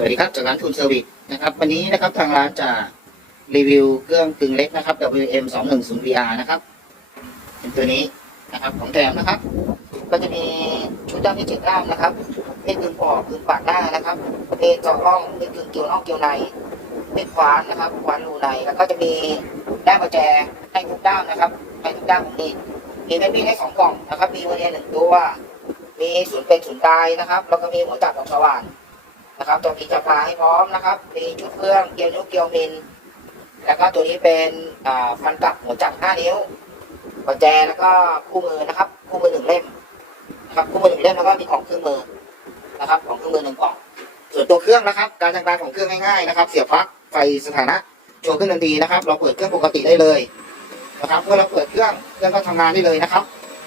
สวัสดีครับจากร้านทุนเซอร์วิสนะครับวันนี้นะครับทางร้านจะรีวิวเครื่องกึ่งเล็กนะครับ WM 2 1 0 VR นะครับเป็นตัวนี้นะครับของแถมนะครับ ก็จะมีชุดด้ามที่เจ็ดด้ามนะครับเป็นกึ่งปอกกึ่งปากหน้านะครับเภทเจาะร่องเป็นกึ่งเกี่ยวนอกเกี่ยวในเป็นขวานนะครับขวานรูในแล้วก็จะมีด้ามประแจให้ทุกด้ามนะครับให้ทุกด้ามของนี่มีแม่พิมพ์ให้สองกล่องนะครับมีวันนี้หนึ่งตัวมีศูนย์เป็นศูนย์ตายนะครับแล้วก็มีหัวจับของสว่าน นะครับตัวมีจับปลาให้พร้อมนะครับ มีชุดเครื่องเกียวนิ้วเกียวมิน แล้วก็ตัวนี้เป็นฟันกับหัวจับ5นิ้วกุญแจแล้วก็คู่มือนะครับคู่มือหนึ่งเล่มนะครับคู่มือหนึ่งเล่มแล้วก็มีของเครื่องมือนะครับของเครื่องมือหนึ่งกล่องส่วนตัวเครื่องนะครับ การทำงานของเครื่องง่ายๆนะครับ เสียบปลั๊กไฟสถานะโชว์ขึ้นทันทีนะครับ เราเปิดเครื่องปกติได้เลยนะครับเมื่อเราเปิดเครื่องเครื่องก็ทำงานได้เลยนะครับ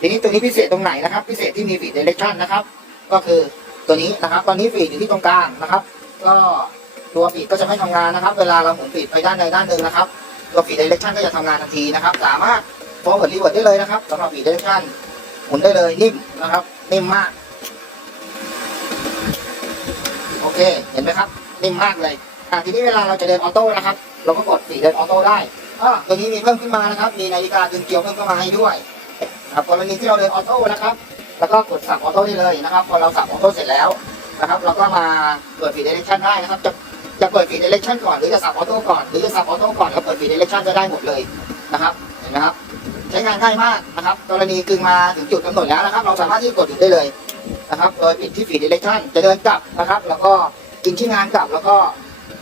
ทีนี้ตัวนี้พิเศษตรงไหนนะครับ พิเศษที่มีฟีดเดเรคชั่นนะครับ ก็คือ ตัวนี้นะครับ ตอนนี้ฟีดอยู่ที่ตรงกลางนะครับ ก็ตัวฟีดก็จะไม่ทำงานนะครับ เวลาเราหมุนฟีดไปด้านใดด้านหนึ่งนะครับตัวฟีดเดเรคชั่นก็จะทำงานทันทีนะครับ สามารถ forward reward ได้เลยนะครับสำหรับฟีดเดเรคชั่นหมุนได้เลยนิ่มนะครับ นิ่มมาก โอเค เห็นไหมครับ นิ่มมากเลยทีนี้เวลาเราจะเดินออโต้นะครับ เราก็กดฟีดเดินออโต้ได้ตัวนี้มีเพิ่มขึ้นมานะครับ มีนาฬิกาดึงเกลียวเพิ่มเข้ามาให้ด้วยครับกรณีที่เราเดินออโต้นะครับ แล้วก็กดสับออโต้ได้เลยนะครับ พอเราสับออโต้เสร็จแล้วนะครับ เราก็มาเปิดฟีดเดเรคชั่นได้นะครับ จะจะเปิดฟีดเดเรคชั่นก่อนหรือจะสับออโต้ก่อนหรือจะสับออโต้ก่อนแล้วเปิดฟีดเดเรคชั่นจะได้หมดเลยนะครับเห็นไหมครับใช้งานง่ายมากนะครับ กรณีกึ่งมาถึงจุดกำหนดแล้วนะครับ เราสามารถที่กดหยุดได้เลยนะครับ โดยปิดที่ฟีดเดเรคชั่นจะเดินกลับนะครับ แล้วก็กินที่งานกลับแล้วก็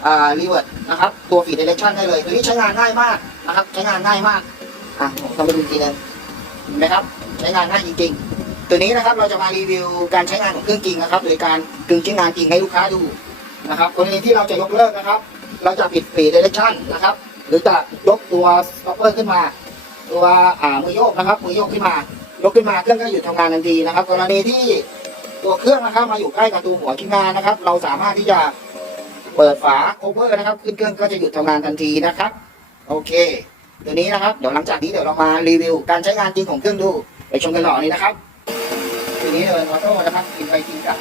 อ่ารีเวิร์ดนะครับตัวฟีดเดเรคชั่นได้เลยตัวนี้ใช้งานง่ายมากนะครับ ใช้งานง่ายมากอะผมทำไปดูทีนึงเห็นไหมครับ ใช้งานง่ายจริงๆ ตัวนี้นะครับเราจะมารีวิวการใช้งานของเครื่องจริงนะครับ โดยการกึ่งใช้งานจริงให้ลูกค้าดูนะครับกรณีที่เราจะยกเลิกนะครับ เราจะปิดฟีเดเรคชั่นนะครับ หรือจะยกตัวสต็อปเปอร์ขึ้นมา ตัวอ่ามือโยกนะครับมือโยกขึ้นมา ยกขึ้นมาเครื่องก็หยุดทำงานทันทีนะครับ กรณีที่ตัวเครื่องนะครับมาอยู่ใกล้กับตัวหัวชิ้นงานนะครับ เราสามารถที่จะเปิดฝาโคเวอร์นะครับ ขึ้นเครื่องก็จะหยุดทำงานทันทีนะครับ โอเค ตัวนี้นะครับ เดี๋ยวหลังจากนี้เดี๋ยวเรามารีวิว การใช้งานจริงของเครื่องดู ไปชมกันต่อเลยนะครับ ตัวนี้เดินออโต้นะครับปิดไฟกินกับ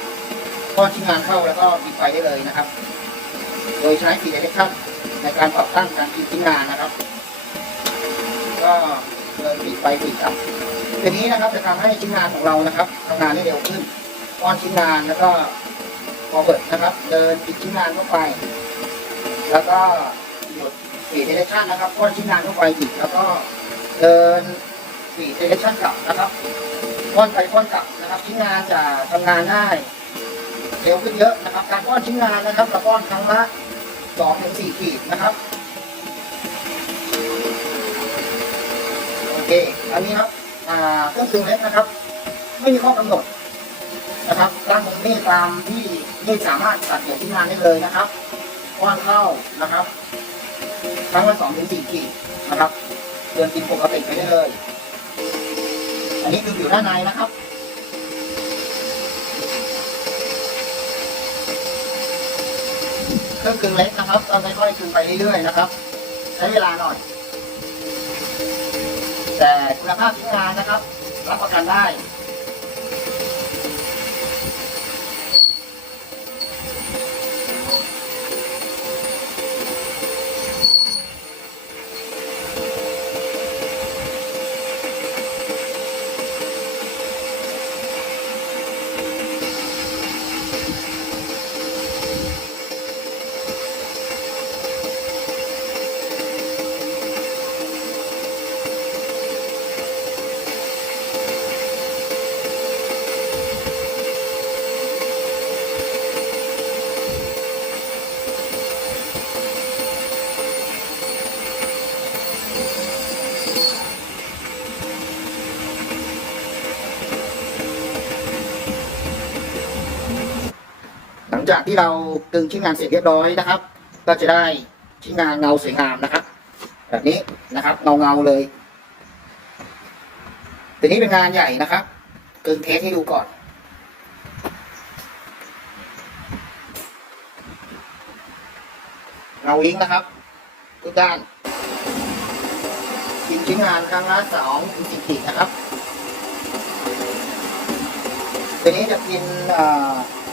ก้อนชิ้นงานเข้าแล้วก็ปิดไฟได้เลยนะครับ โดยใช้ฟีเดเรคชั่นในการปรับตั้งการกินชิ้นงานนะครับ ก็เดินปิดไฟปิดครับตัวนี้นะครับจะทำให้ชิ้นงานของเรานะครับทำงานได้เร็วขึ้นก้อนชิ้นงานแล้วก็พอเปิดนะครับ เดินปิดชิ้นงานเข้าไป แล้วก็หยุดฟีเดเรคชั่นนะครับก้อนชิ้นงานเข้าไปอีกแล้วก็เดินฟีเดเรคชั่นกลับนะครับก้อนไปก้อนกลับ นะครับชิ้นงานจะทำงานได้เร็วขึ้นเยอะนะครับ การก้อนชิ้นงานนะครับเราก้อนครั้งละสองถึงสี่ขีดนะครับโอเคอันนี้ครับอ่าเครื่องกึ่งเล็กนะครับ ไม่มีข้อกำหนดนะครับตั้งตรงนี้ตามที่นี่สามารถตัดเกี่ยวที่งานได้เลยนะครับก้อนเข้านะครับ ครั้งละสองถึงสี่ขีดนะครับเดินกินปกติไปได้เลย อันนี้คือผิวด้านในนะครับ เครื่องกึ่งเล็กนะครับเราค่อยๆกึ่งไปเรื่อยๆนะครับ ใช้เวลาหน่อย แต่คุณภาพชิ้นงานนะครับ รับประกันได้ จากที่เรากึงชิ้นงานเสร็จเรียบร้อยนะครับ ก็จะได้ชิ้นงานเงาสวยงามนะครับ แบบนี้นะครับเงาเงาเลยตัวนี้เป็นงานใหญ่นะครับกึงเทสให้ดูก่อนเงาวิ้งนะครับทุกด้านกินชิ้นงานครั้งละสองถึงสิบขีดนะครับตัวนี้จะกิน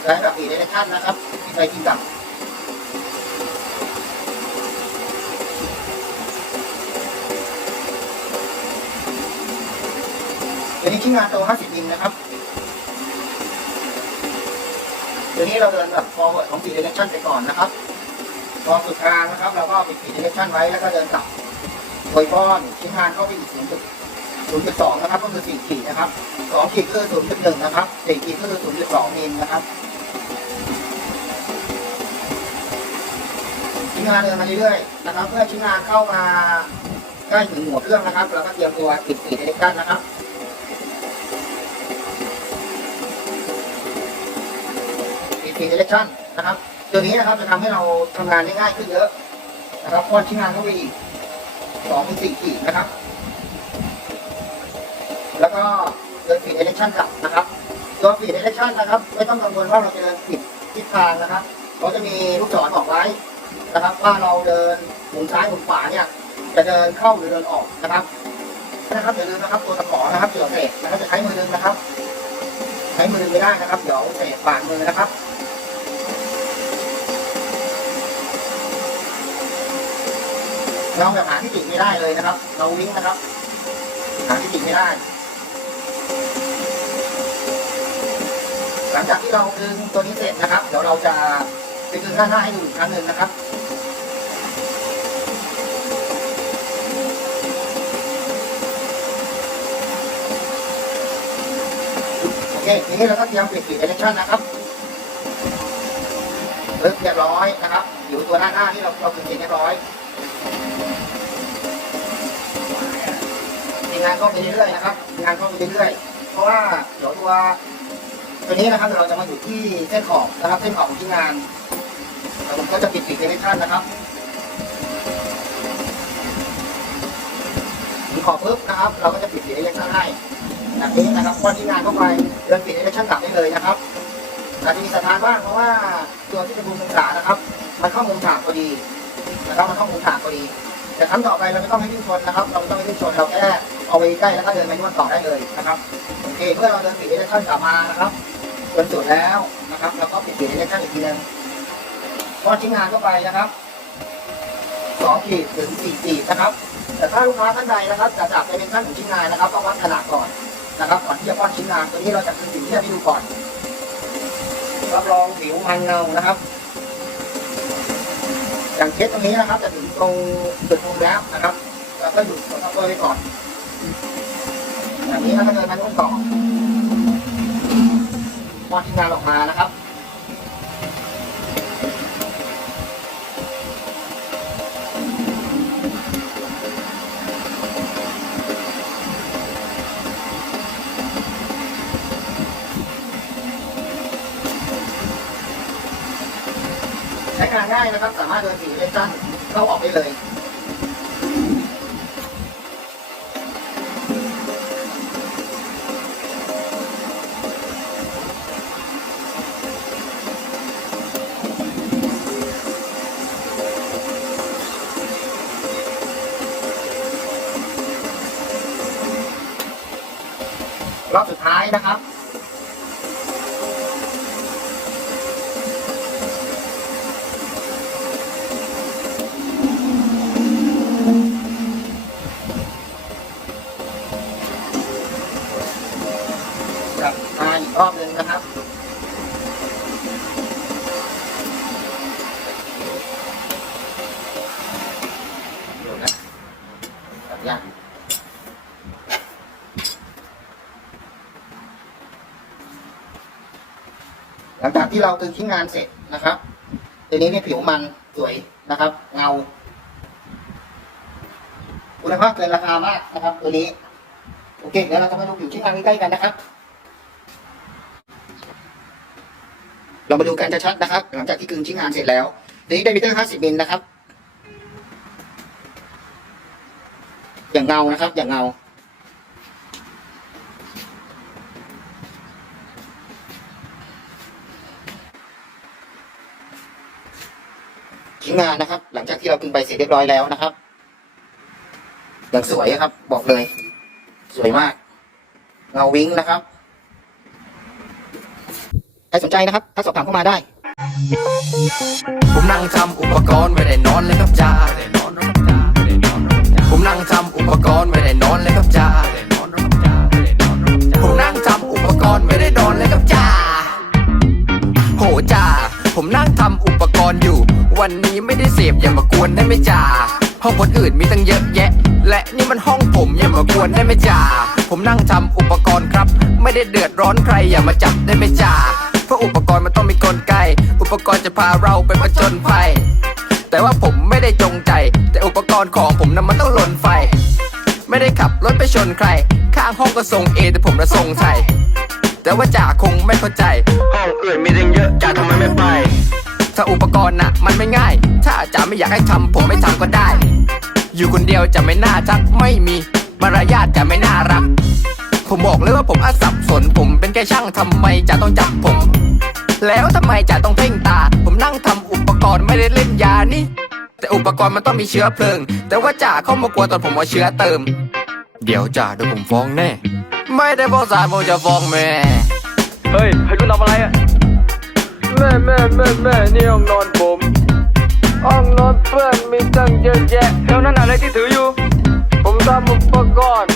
และให้กับอีกหลายๆท่นนะครับ ที่ไปกินกับเดี๋ยวนี้ชิ้นงานโต50มิลนะครับเดี๋ยวนี้เราเดินแบบ forward ของ speed direction ไปก่อนนะครับตอนสุดกลางนะครับ เราก็ปิด speed direction ไว้แล้วก็เดินกลับโดยป้อนชิ้นงานเข้าไปอีก0.1ศูนย์จุดสองนะครับก็คือสี่ขีดนะครับสองขีดก็คือศูนย์จุดหนึ่งนะครับสี่ขีดก็คือศูนย์จุดสองมิลนะครับ งานเดินมาเรื่อยๆนะครับเพื่อชิ้นงานเข้ามาใกล้ถึงหัวเครื่องนะครับ เราก็เตรียมตัวปิดปีเล็กกันนะครับปิดปีเล็กชั่นนะครับ ตัวนี้นะครับจะทำให้เราทำงานได้ง่ายขึ้นเยอะนะครับป้อนชิ้นงานเข้าไปอีกสองถึงสี่ขีดนะครับ แล้วก็เดินฟีดเอเล็กชั่นกลับนะครับตัวฟีดเอเล็กชั่นนะครับ ไม่ต้องกังวลว่าเราจะเดินผิดทิศทางนะครับเขาจะมีลูกศรบอกไว้ นะครับ ว่าเราเดินหมุนซ้ายหมุนขวาเนี่ยจะเดินเข้าหรือเดินออกนะครับนะครับอย่าลืมนะครับตัวตะขอนะครับเกี่ยวเศษนะครับจะใช้มือดึงนะครับ ใช้มือดึงไม่ได้นะครับเดี๋ยวเศษปากมือนะครับเราแบบหาที่ติดไม่ได้เลยนะครับ เราวิ่งนะครับ หาที่ติดไม่ได้ หลังจากที่เราดึงตัวนี้เสร็จนะครับ เดี๋ยวเราจะไปดึงด้านหน้าให้ดูอีกครั้งหนึ่งนะครับ โอเค ทีนี้เราก็เตรียมปิดปิดเอเลชันนะครับเริ่มเรียบร้อยนะครับ อยู่ตัวหน้าหน้าที่เราเราปิดเรียบร้อยทีงานก็ไปเรื่อยๆนะครับทีงานก็ไปเรื่อยๆเพราะว่าเดี๋ยวตัวตัวนี้นะครับเดี๋ยวเราจะมาอยู่ที่เส้นขอบนะครับเส้นขอบของชิ้นงานแล้วผมก็จะปิดปิดเอเลชันนะครับขอบปุ๊บนะครับ เราก็จะปิดปิดเอเลชันให้ แบบนี้นะครับพอที่งานเข้าไปเดินปิดเอเล็กชันกลับได้เลยนะครับอาจจะมีสถานบ้างเพราะว่าตัวที่เป็นมุมองศานะครับ มันเข้ามุมฉากพอดีนะครับมันเข้ามุมฉากพอดี แต่ครั้งต่อไปเราไม่ต้องให้วิ่งชนนะครับ เราไม่ต้องให้วิ่งชนเราแค่เอาไว้ใกล้แล้วก็เดินไปนวดต่อได้เลยนะครับโอเคเมื่อเราเดินปิดเอเล็กชันกลับมานะครับจนสุดแล้วนะครับเราก็ปิดปิดเอเล็กชันอีกทีหนึงพอชิ้นงานเข้าไปนะครับสองขีดถึงสี่ขีดนะครับ แต่ถ้าลูกค้าท่านใดนะครับจะจับไปเป็นขั้นของชิ้นงานนะครับต้องวัดขนาดก่อน นะครับก่อนที่จะป้อนชิ้นงานตัวนี้เราจะคือผิวที่ให้ดูก่อนรับรองผิวมันเงานะครับ อย่างเคสตรงนี้นะครับจะถึงตรงจุดตรงแล้วนะครับเราก็หยุดตัวทัพเปอร์ไว้ก่อนอย่างนี้แล้วก็เดินมาต้นต่อป้อนชิ้นงานออกมานะครับ ใช้งานง่ายนะครับ สามารถเดินสีเลนสั้นเข้าออกได้เลยรอบสุดท้ายนะครับ ที่เราตึงชิ้นงานเสร็จนะครับตัวนี้เนี่ยผิวมันสวยนะครับ เงาคุณภาพเกินราคามากนะครับ ตัวนี้ โอเคเดี๋ยวเราจะมาดูผิวชิ้นงานใกล้ๆกันนะครับ เรามาดูกันชัดๆนะครับ หลังจากที่กึงชิ้นงานเสร็จแล้วตัวนี้ไดมิเตอร์50มิลนะครับ อย่างเงานะครับ อย่างเงา ชิ้นงานนะครับ หลังจากที่เรากึ่งไปเสร็จเรียบร้อยแล้วนะครับอย่างสวยครับ บอกเลย สวยมากเงาวิ้งนะครับใครสนใจนะครับถ้าสอบถามเข้ามาได้ ผมนั่งทำอุปกรณ์ไม่ได้นอนเลยครับจ้าผมนั่งทำอุปกรณ์ไม่ได้นอนเลยครับจ้า วนได้ไหมจ่าห้องคนอื่นมีตั้งเยอะแยะ และนี่มันห้องผมอย่ามากวนได้ไหมจ่าผมนั่งทำอุปกรณ์ครับ ไม่ได้เดือดร้อนใครอย่ามาจับได้ไหมจ่าเพราะอุปกรณ์มันต้องมีกลไก อุปกรณ์จะพาเราไปผจญภัย แต่ว่าผมไม่ได้จงใจ แต่อุปกรณ์ของผมนั้นมันต้องหล่นไฟ ไม่ได้ขับรถไปชนใคร ข้างห้องก็ส่งเอแต่ผมระส่งไทยแต่ว่าจ่าคงไม่เข้าใจ ห้องอื่นมีตั้งเยอะจ่าทำไมไม่ไป ถ้าอุปกรณ์นะมันไม่ง่าย ถ้าจ่าไม่อยากให้ทำผมไม่ทำก็ได้ อยู่คนเดียวจะไม่น่าจักไม่มีมารยาทจะไม่น่ารัก ผมบอกเลยว่าผมอาสับสนผมเป็นแค่ช่างทำไมจ่าต้องจับผม แล้วทำไมจ่าต้องเพ่งตา ผมนั่งทำอุปกรณ์ไม่ได้เล่นยานี่ แต่อุปกรณ์มันต้องมีเชื้อเพลิง แต่ว่าจ่าเข้ามากลัวตอนผมเอาเชื้อเติม เดี๋ยวจ่าเดี๋ยวผมฟ้องแน่ ไม่ได้ฟ้องศาลผมจะฟ้องแม่ เฮ้ยให้คุณทำอะไรอะ แม่แม่แม่แม่นี่ห้องนอนผมห้องนอนเพื่อนมีตั้งเยอะแยะแล้วนั่นอะไรที่ถืออยู่ ผมทำอุปกรณ์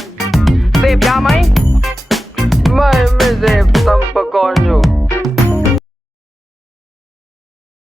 เสพยาไหม ไม่ไม่เสพทำ